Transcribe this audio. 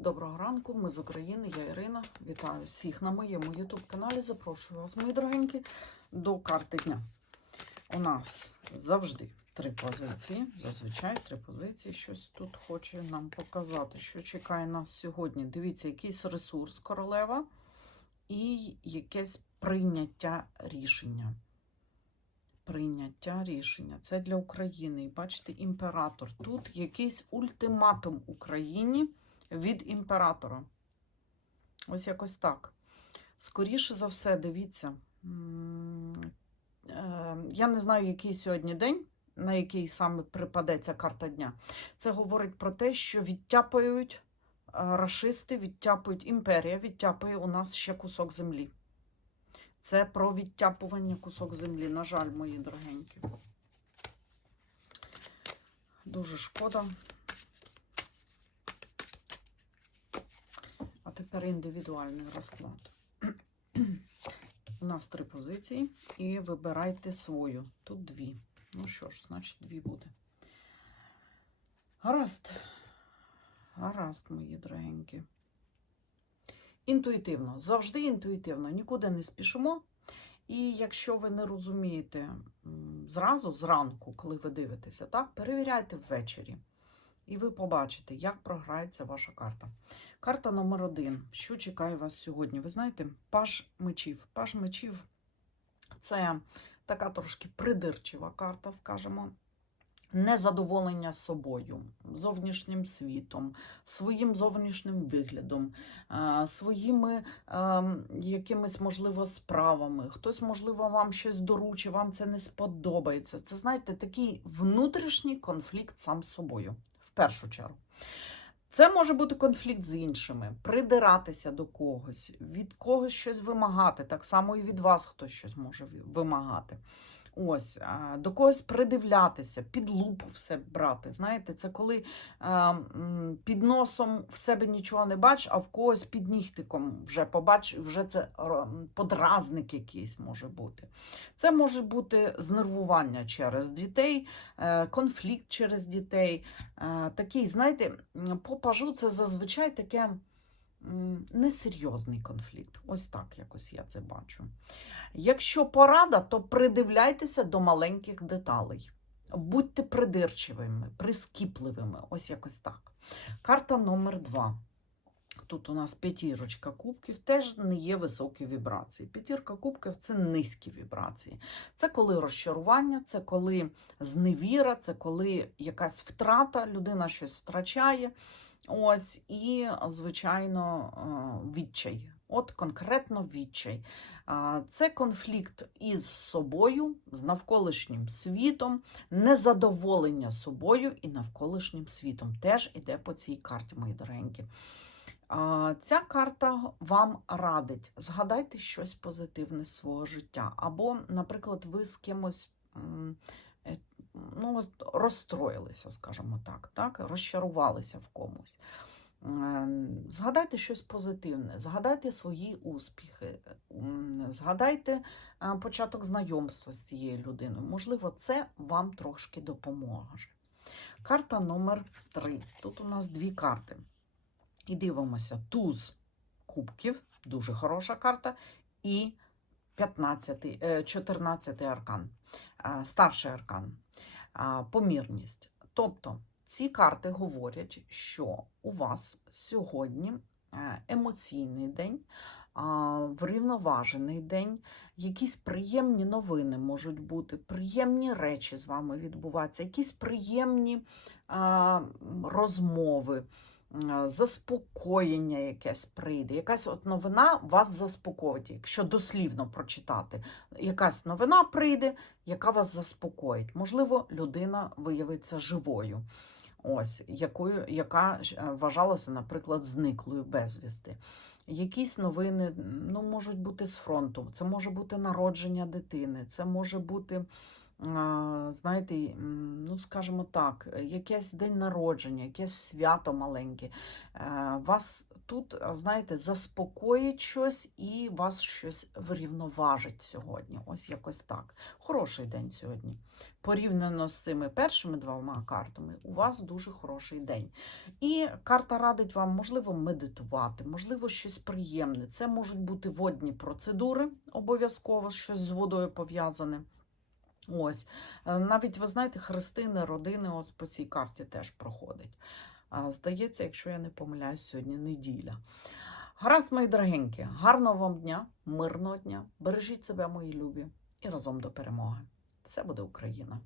Доброго ранку, ми з України, я Ірина. Вітаю всіх на моєму YouTube каналі. Запрошую вас, мої дорогенькі, до карти дня. У нас завжди три позиції. Зазвичай три позиції. Щось тут хоче нам показати, що чекає нас сьогодні. Дивіться, якийсь ресурс королева і якесь прийняття рішення. Прийняття рішення. Це для України. І бачите, імператор. Тут якийсь ультиматум Україні від імператора. Ось якось так. Скоріше за все, дивіться. е, Я не знаю, який сьогодні день, на який саме припаде ця карта дня. Це говорить про те, що відтяпають е, рашисти, відтяпають імперія, відтяпає у нас ще кусок землі. Це про відтяпування кусок землі. На жаль, мої дорогенькі. Дуже шкода. А тепер індивідуальний розклад. У нас три позиції, і вибирайте свою. Тут дві. Ну що ж, значить, дві буде. Гаразд. Гаразд, мої дорогенькі. Інтуїтивно, завжди інтуїтивно, нікуди не спішимо. І якщо ви не розумієте зразу, зранку, коли ви дивитеся, так, перевіряйте ввечері. І ви побачите, як програється ваша карта. Карта номер один. Що чекає вас сьогодні? Ви знаєте, паж мечів. Паж мечів це така трошки придирчива карта, скажімо. Незадоволення собою, зовнішнім світом, своїм зовнішнім виглядом, е, своїми е, якимись, можливо, справами. Хтось, можливо, вам щось доручив, вам це не сподобається. Це, знаєте, такий внутрішній конфлікт сам з собою, в першу чергу. Це може бути конфлікт з іншими, придиратися до когось, від когось щось вимагати. Так само і від вас хтось щось може вимагати. Ось, до когось придивлятися, під лупу все брати. Знаєте, це коли під носом в себе нічого не бач, а в когось під нігтиком вже побач, вже це подразник якийсь може бути. Це може бути знервування через дітей, е, конфлікт через дітей. Е, Такий, знаєте, по пажу це зазвичай таке несерйозний конфлікт. Ось так якось я це бачу. Якщо порада, то придивляйтеся до маленьких деталей. Будьте придирчивими, прискіпливими, ось якось так. Карта номер два. Тут у нас п'ятірочка кубків, теж не є високі вібрації. П'ятірка кубків це низькі вібрації. Це коли розчарування, це коли зневіра, це коли якась втрата, людина щось втрачає. Ось, і, звичайно, е, відчай. От конкретно відчай. Це конфлікт із собою, з навколишнім світом, незадоволення собою і навколишнім світом. Теж іде по цій карті, мої доренькі. Ця карта вам радить. Згадайте щось позитивне з свого життя. Або, наприклад, ви з кимось ну, розстроїлися, скажімо так, так, розчарувалися в комусь. Згадайте щось позитивне, згадайте свої успіхи, згадайте е, початок знайомства з цією людиною. Можливо, це вам трошки допоможе. Карта номер 3. Тут у нас дві карти. І дивимося: туз кубків, дуже хороша карта, і 15, е, 14 аркан, е, старший аркан, помірність. Тобто ці карти говорять, що у вас сьогодні е, емоційний день, врівноважений день, якісь приємні новини можуть бути, приємні речі з вами відбуватися, якісь приємні розмови, заспокоєння якесь прийде. Якась от новина вас заспокоїть, якщо дослівно прочитати. Якась новина прийде, яка вас заспокоїть. Можливо, людина виявиться живою. Ось, якою, яка е, вважалася, наприклад, зниклою безвісти. Якісь новини ну, можуть бути з фронту, це може бути народження дитини, це може бути, знаєте, ну, скажімо так, якийсь день народження, якесь свято маленьке. Е, Вас тут, знаєте, заспокоїть щось і вас щось врівноважить сьогодні. Ось якось так. Хороший день сьогодні. Порівняно з цими першими двома картами, у вас дуже хороший день. І карта радить вам, можливо, медитувати, можливо, щось приємне. Це можуть бути водні процедури, обов'язково щось з водою пов'язане. Ось, Е, навіть ви знаєте, хрестини, родини, от по цій карті теж проходить. Здається, якщо я не помиляюсь, сьогодні неділя. Гаразд, мої дорогенькі, гарного вам дня, мирного дня. Бережіть себе, мої любі, і разом до перемоги. Все буде Україна!